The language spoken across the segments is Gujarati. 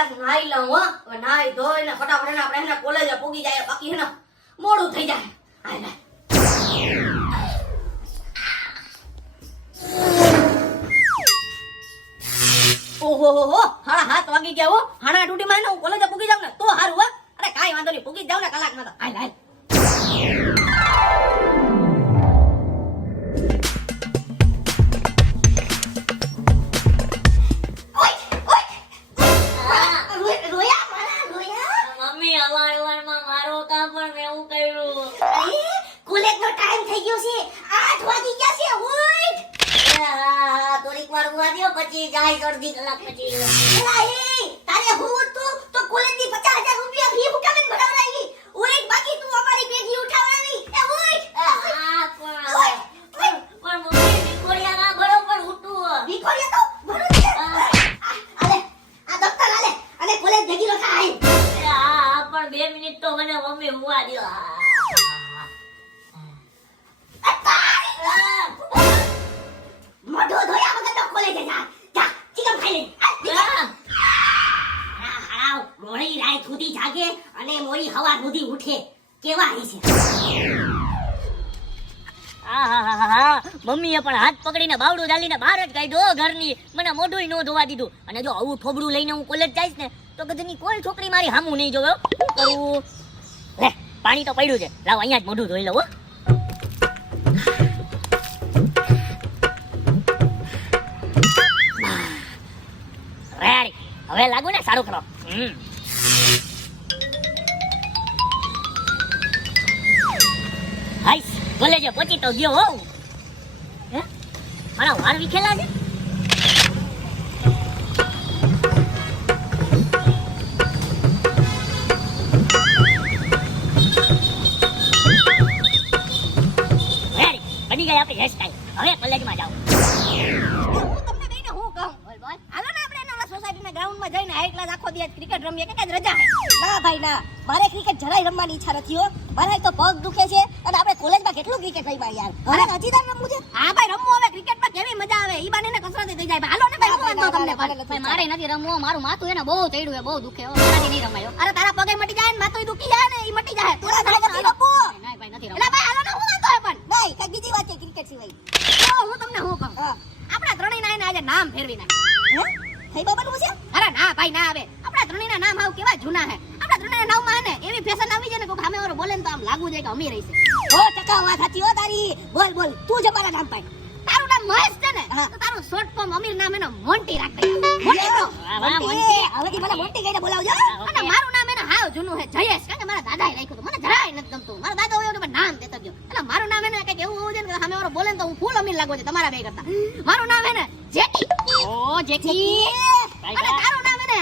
કલાક નાઈ લઉં હો. હવે નાઈ ધોઈને ફટાફટ આપણે એને કોલેજે પૂગી જાય, બાકી એને મોડું થઈ જાય. હાય હાય. ઓહો 7:30 વાગી ગયા હો. હાણા ડ્યુટીમાં હું કોલેજે પૂગી જાઉં ને તો સારું હો. અરે કાંઈ વાંધો નહીં, પૂગી જાઉં ને કલાકમાં તો. હાય હાય. પછી જાય અડધી કલાક પછી તારે હું તો કોલેજની 50,000 રૂપિયા ફી મુકાવીને ભરાવરાવી. ઓય બાકી તું અમારી પેઢી ઉઠાવરાવી. એ ઓય પણ મમ્મી વિકોડિયાના બરોબર ઉઠું વિકોડિયા તો ભરું છે. આલે આ દફતર આલે અને કોલેજ ભેગી રખાય. પણ 2 મિનિટ તો મને મમ્મી હુવા દો. મોઢો ધોયા વગર તો કોલેજે જા. જા ચિકન ખાઈ લે. હારાવ મોડી રાત સુધી જાગે અને મોડી સવાર સુધી ઉઠે. કેવા હી છે? મમ્મીએ પણ હાથ પકડીને બાવડું ડાલીને બહાર જ કાઢ્યો ઘરની. મને મોઢું ન ધોવા દીધું. અને જો આવું થોબડું લઈને હું કોલેજ જઈશ ને તો કદની કોઈ છોકરી મારી સામું નહીં જોવે. શું કરું? લે પાણી તો પડ્યું છે, લાવ અહીંયા જ મોઢું ધોઈ લઉં. રેડી, હવે લાગુ ને સારું કરો. હાઈસ કોલેજે પહોંચી તો ગયો હોઉં. હે મારા વાળ વિખેલા છે. રેડી બની ગઈ આપણી હેરસ્ટાઈલ. હવે કોલેજમાં જાઉં. હું તમને બેને હું કહું. બોલ બોલ. હાલો ને આપણે એના સોસાયટીના ગ્રાઉન્ડમાં જઈને હાઈ ક્લાસ આખો દિવસ ક્રિકેટ રમીએ કે રજા હે. ના ભાઈ ના, મારે ક્રિકેટ જરાય રમવાની ઈચ્છા નથી હો. મારે તો પગ દુખે છે અને આપણે કોલેજમાં કેટલું ક્રિકેટ રમ્યા યાર. મારે હજી દર રમવું છે. હા ભાઈ રમવું, હવે ક્રિકેટમાં કેવી મજા આવે. ઈ બાને કસરત થઈ જાય. હાલો ને ભાઈ, હું વાંધો તમને પણ. ભાઈ મારે નથી રમવું. મારું માથું એને બહુ ચડ્યું છે, બહુ દુખે. મારાથી નહીં રમાયો. અરે તારા પગે મટી જાય ને માથું દુખી જાય ને ઈ મટી જાય. તું તારે નથી રમવું. નહીં ભાઈ નથી એલા રમવું. ભાઈ હાલો ને, હું વાંધો હે પણ. નહીં, કઈ બીજી વાત છે ક્રિકેટ સિવાય. તો હું તમને હું કહું. આપણા ત્રણેયના એને આજે નામ ફેરવી નાખ્યા. હે? થઈ બાબાનું છે? અરે ના ભાઈ ના આવે. આપણા ત્રણેયના નામ આવ કેવા જૂના હે. આપણા ત્રણેયના નામમાં હે ને એવી ફેશન આવી જાય ને કોઈ સામે વાળો બોલે ને તો આમ લાગુ જાય કે અમીર હશે. 100% વાત સાચી હો તારી. બોલ બોલ, તું જ મારા નામ પાડ. તારું નામ મહેશ છે ને, તો તારું શોર્ટ ફોર્મ અમીર નામ એનો મોન્ટી રાખ દે. Monty bro. મોન્ટી. હવેથી મને મોન્ટી કહીને બોલાવજો. અને મારું નામ એને હાવ જૂનું હે, જયેશ. કારણ કે મારા દાદાએ રાખ્યું હતું. મને જરાય નથી ગમતું. મારા દાદા હોય તો નામ દેતો ગયો. એટલે મારું નામ એને કઈક એવું હોવું જોઈએ ને કે સામે વાળો બોલે ને તો હું ફૂલ અમીર લાગુ છે તમારા બે કરતા. મારું નામ હે ને જેકી. ઓ જેકી. અને તારું નામ એને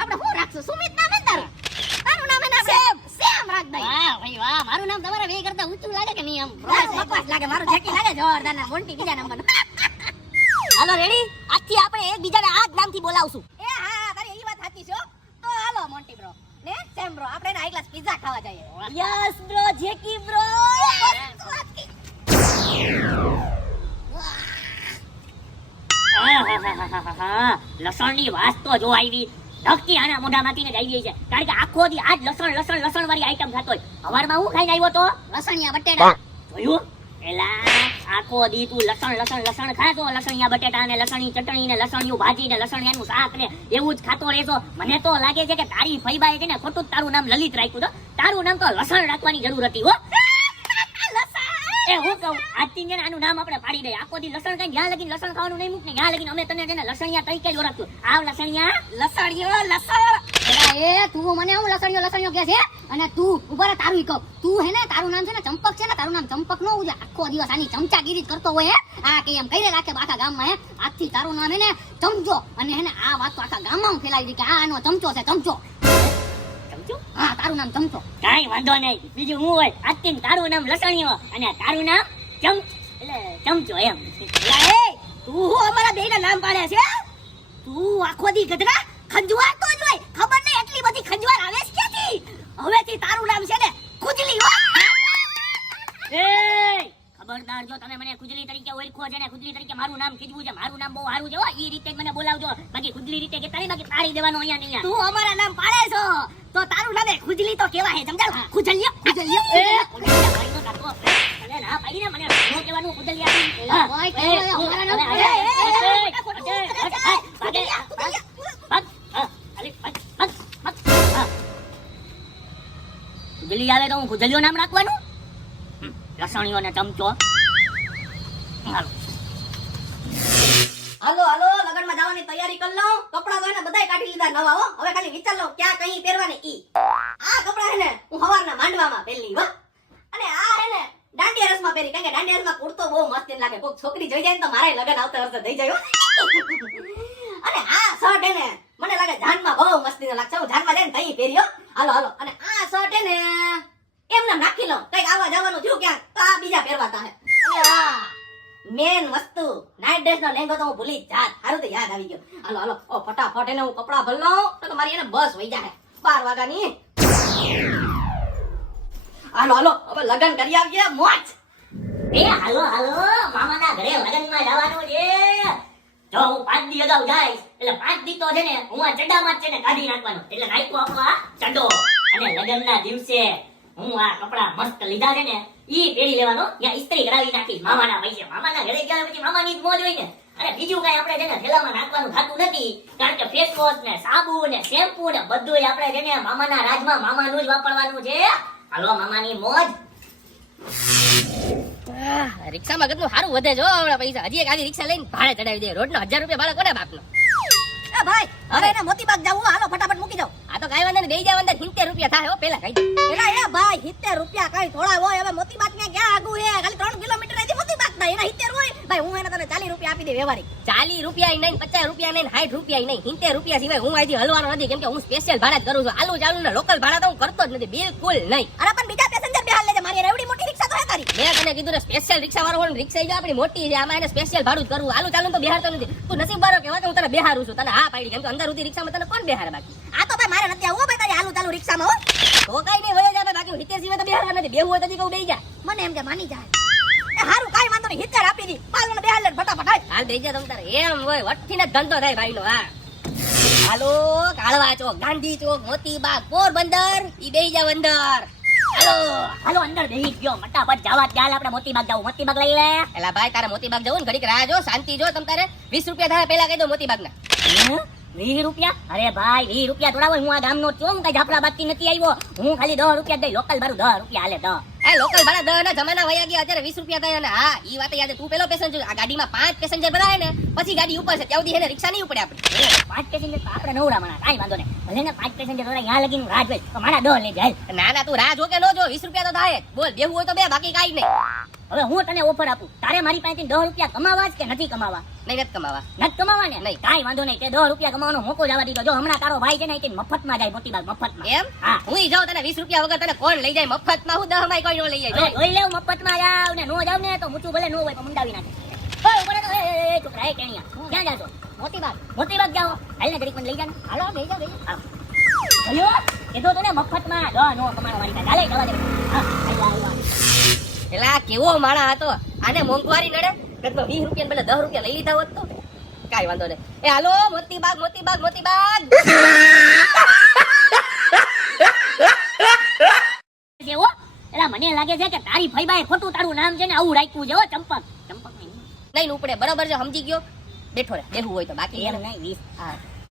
આપણે શું રાખશું? સુમિત નામ હે ને તારું? તારું નામ એને આપણે સેમ રાખ દઈએ. વાહ ભાઈ વાહ, મારું નામ તમારા બે કરતા ઊંચું લાગે કે નહીં? બકવાસ લાગે. મારું જેકી લાગે જોરદાર. ના મોન્ટી બીજા નંબરનો. હાલો રેડી? આજથી આપણે એકબીજાને આ જ નામથી બોલાવશું. એ હા, તારી એ વાત સાચી છે. તો હાલો મોન્ટી બ્રો ને સેમ બ્રો, આપણે હાઈ ક્લાસ પિઝા ખાવા જઈએ. Yes bro, Jackie bro. લસણની વાસ તો જો આવી. ધકતી આના મોઢામાંથી જ આવી છે. કારણ કે આખો દી આજ લસણ વાળી આઈટમ ખાતો હોય. સવારમાં હું ખાઈને આવ્યો તો લસણિયા બટેટા. જોયું? એલા આખો દી તું લસણ ખાતો. લસણિયા બટેટા ને લસણની ચટણી ને લસણિયું ભાજી ને લસણિયાનું શાક ને એવું જ ખાતો રહેશો. મને તો લાગે છે કે તારી ફઈબાએ છે ને ખોટું તારું નામ લલિત રાખ્યું તો. તારું નામ તો લસણ રાખવાની જરૂર હતી હો. એ હું કહું, આજથી છે ને આનું નામ આપણે પાડી દઈએ. આખો દી લસણ કઈ જ્યાં લગીને લસણ ખાવાનું નહીં મૂક ને ત્યાં લગીને અમે તને છે ને લસણિયા તરીકે જ ઓળખશું. આવ લસણિયા. લસણ. એ તું મને હું લસણિયો કે છે? અને તું ઉભા રહે, તારું કહું. તું હે ને તારું નામ છે ને ચંપક છે ને, તારું નામ ચંપક નો ઉજે. આખો દિવસ આની ચમચાગીરી જ કરતો હોય હે. આ કે એમ કઈ રાખે આખા ગામમાં હે. આજથી તારું નામ હે ને ચમચો. અને હે ને આ વાત તો આખા ગામમાં ફેલાવી દી કે આ આનો ચમચો છે, ચમચો. હા, તારું નામ ચમચો. કાઈ વાંધો નહીં. બીજું હું હોય? આજથી તારું નામ લસણીયો અને તારું નામ ચમચો એમ. તું હું અમારા બેયના નામ પાડે છે? તું આખો દી ગધરા ખંજવાર તો જ હોય. ખબર નહીં એટલી બધી ખંજવાર આવે છે ક્યાંથી? હવેથી તારું નામ છે ને ખુજલી. એ ખબરદાર, જો તમે મને ખુજલી તરીકે ઓળખો છે ને ખુદલી તરીકે મારું નામ કીધું છે, મારું નામ બહુ સારું છે હો, ઈ રીતે જ મને બોલાવજો, બાકી ખુદલી રીતે કે તારી બાકી પાડી દેવાનો અહીંયા ને અહીંયા. તું અમારા નામ પાડે છો તો તારું નામે ખુજલી તો કેવા હે સમજાવ? ખુજલિયા ખુજલિયા એ ખુદલિયા ભાઈ નો કાકો. અરે ના પાડી ને મને નો કહેવાનું ખુદલિયા. એલા ભાઈ કેવો અમારા નામ ખુદલી આવે તો હું ખુદલિયો નામ રાખવાનું? લસણીઓ ને ચમચો. હાલો હાલો હાલો લગનમાં જવાની તૈયારી કરી લો. કપડા તો એને બધાય કાઢી લીધા નવા હો. હવે ખાલી વિચાર લો ક્યાં કઈ પહેરવાની ઈ. આ કપડા હે ને હું હવારના માંડવામાં પહેરલી હો. અને આ હે ને દાંડિયા રસમાં પહેરી, કારણ કે દાંડિયા રસમાં કુર્તો બહુ મસ્ત લાગે. કોક છોકરી જોઈ જાય ને તો મારે લગન આવતા વર્ષે થઈ જાય હો. અને આ શર્ટ હે ને મને લાગે જાનમાં બહુ મસ્તીનો લાગશે. હું જાનમાં જઈને તઈ પહેર્યો. હાલો હાલો. અને આ શર્ટ હે ને એમને નાખી લો. કઈક આવવા જવાનું થયું ક્યાંક તો આ બીજા પહેરવાતા હે. અને આ મેન વસ્તુ નાઇટ ડ્રેસ નો લેંગો તો હું ભૂલી જ જાત. હારું તો યાદ આવી ગયો. હાલો હાલો ઓ ફટાફટ એને હું કપડા ભરી લઉં તો મારી એને બસ વઈ જાય 12 વાગ્યાની. હાલો હાલો હવે લગન કરી આવીએ મોજ. એ હાલો હાલો મામાના ઘરે લગનમાં જવાનું છે. જો હું 5 દી અગાઉ જઈશ એટલે 5 દી તો છે ને હું આ ચડ્ડામાં જ છે ને કાઢી નાખવાનો. એટલે નાખ્યો આપણો આ ચડ્ડો, અને લગનના દિવસે હું આ કપડા મસ્ત લીધા છે ને ઈ પહેરી લેવાનો. ત્યાં ઇસ્ત્રી કરાવી નાખીશ મામાના પૈસે. મામાના ઘરે ગયા પછી મામાની જ મોજ હોય ને. અને બીજું કઈ આપણે છે ને થેલામાં નાખવાનું થતું નથી, કારણ કે ફેસ વોશ ને સાબુ ને શેમ્પુ ને બધું આપણે છે ને મામાના રાજમાં મામાનું જ વાપરવાનું છે. હાલો મામાની મોજ. રિક્ષામાં કેટલું સારું વધે જો હમણાં પૈસા. હજી એક આવી રિક્ષા લઈને ભાડે ચડાવી દે. રોજનો 1000 રૂપિયા ભાડે કોને બાપનો? એ ભાઈ હવે એને મોતીબાગ જાવું. હાલો ફટાફટ મૂકી જાવ. આ તો કાઈ વાંધો નહીં, બેહી જાવ અંદર. 70 રૂપિયા થાય હો પેલા કહી દે. એલા એ ભાઈ 70 રૂપિયા કઈ થોડા હોય? હવે મોતીબાગ ને ક્યાં આગુ હે? ખાલી 3 કિલોમીટર આથી મોતીબાગ થાય. એના 70 હોય ભાઈ. હું એને તને 40 રૂપિયા આપી દે વ્યવહારિક. 40 રૂપિયા નહીં, 50 રૂપિયા નહીં, 60 રૂપિયા નહીં, 70 રૂપિયા સિવાય હું અહીંથી હલવાનો નથી. કેમ કે હું સ્પેશિયલ ભાડા જ કરું છું. આલુ ચાલુ ને લોકલ ભાડા તો હું કરતો જ નથી બિલકુલ નહીં. અરે પણ બીજા પેસેન્જર બેહાર લેજે. મારી એવડી મોટી રિક્ષા તો હે તારી. મેં તને કીધું ને સ્પેશિયલ રિક્ષા વાળો હોય. રિક્ષા જો આપણી મોટી છે, આમાં એને સ્પેશિયલ ભાડું જ કરવું. આલુ ચાલુ તો બેહારતો નથી. તું નસીબ વાળો કહેવાય કે હું તને બેહારું છું. તને હા પાડી. કેમ કે અંદર સુધી રિક્ષામાં તને કોણ બેહારે બાકી? આ તો ભાઈ મારે નથી આવું ભાઈ તારી આલુ ચાલુ રિક્ષામાં હો. તો કઈ નહીં વળે જાય બાકી 70 સિવાય તો બેહારવા નથી. બેહવું હોય તો કહું બેહી જા. મને એમ કે માની જાય. એ હારું કાઈ વાંધો નહીં. 70 આપી દી. પાલનો બેહાર લે ફટાફટ. હાલ બેહી જા તમ તારે. એમ હોય વઠ્ઠીને ધંધો થાય ભાઈનો. હા હાલો કાળવા ચોક, ગાંધી ચોક, મોતીબાગ, પોરબંદર ઈ બેહી જાવ અંદર. હાલો હાલો અંદર બેહી ગયો. ફટાફટ જવા ચાલ આપણે મોતીબાગ જાવું. મોતીબાગ લઈ લે. એલા ભાઈ તારે મોતીબાગ જવું ને ઘડીક રાહ જો, શાંતિ જો. તમ તારે 20 રૂપિયા થાય પેલા કહી દો મોતીબાગના. 20 રૂપિયા? અરે ભાઈ 20 રૂપિયા થોડા હોય. હું આ ગામનો છું, કઈ જાફરાબાદથી નથી આવ્યો. હું ખાલી 10 રૂપિયા દઈ. લોકલ ભાડું 10 રૂપિયા હાલે 10. એ લોકલ ભાડા 10 ના જમાના વયા ગયા. અત્યારે 20 રૂપિયા થાય. અને હા ઈ વાત યાદ. તું પેલો પેસેન્જર. આ ગાડીમાં 5 પેસેન્જર ભરાય ને પછી ગાડી ઉપર છે. ત્યાં સુધી એને રિક્ષા નહીં ઉપડે આપણે. 5 પેસેન્જર તો આપણે નવરા માણા, કાઈ વાંધો નહીં. ભલે ને 5 પેસેન્જર વાળા અહીંયા લગીને રાહ જોઈ તો મારા 10 લઈ જાય. ના ના તું રાહ જો કે નો જો. 20 રૂપિયા તો થાય જ. બોલ બેહવું હોય તો બે, બાકી કાઈ નહીં. હવે હું તને ઓફર આપું. તારે મારી પાસેથી 10 રૂપિયા કમાવા જ કે નથી કમાવા? નહીં નથી કમાવા. નથી કમાવા ને? નહીં, કાઈ વાંધો નહીં. તે 10 રૂપિયા કમાવાનો મોકો જવા દીધો. જો હમણાં તારો ભાઈ છે ને એ મફતમાં જાય મોતીબાગ, મફતમાં. એમ? હા. હું ઈ જાઉં તને 20 રૂપિયા વગર તને કોણ લઈ જાય મફતમાં? હું 10 માં કોઈ નો લઈ જાય. જો જોઈ લેવું મફતમાં જાવ ને નો જાવ ને તો મૂચું ભલે નો હોય પણ મુંડાવી નાખે. ઓય ઉભો રહે તો. એ છોકરા એ કેણિયા ક્યાં જાશો? મોતીબાગ. મોતીબાગ જાઓ. હાલ ને ઘડીક મને લઈ જા ને. હાલો લઈ જાવ. ભયો કીધું તને મફતમાં નો કમાવાનો મારી પાસે. હાલે જવા દે. હા આયા. એલા કેવો માણા હતો. આને મોંઘવારી નડે. કદમાં 20 રૂપિયા બદલે 10 રૂપિયા લઈ લીધા હોત તો કાઈ વાંધો નહીં. એ હાલો મોતીબાગ, મોતીબાગ, મોતીબાગ. જેવો એલા મને લાગે છે કે તારી ફઈબાએ ખોટું તારું નામ છે ને આવું રાખ્યું છે હો. ચંપક ચંપક નહીં ઉપડે. બરોબર છે, સમજી ગયો. બેઠો રે. બેહવું હોય તો બાકી એમ નહીં 20. હા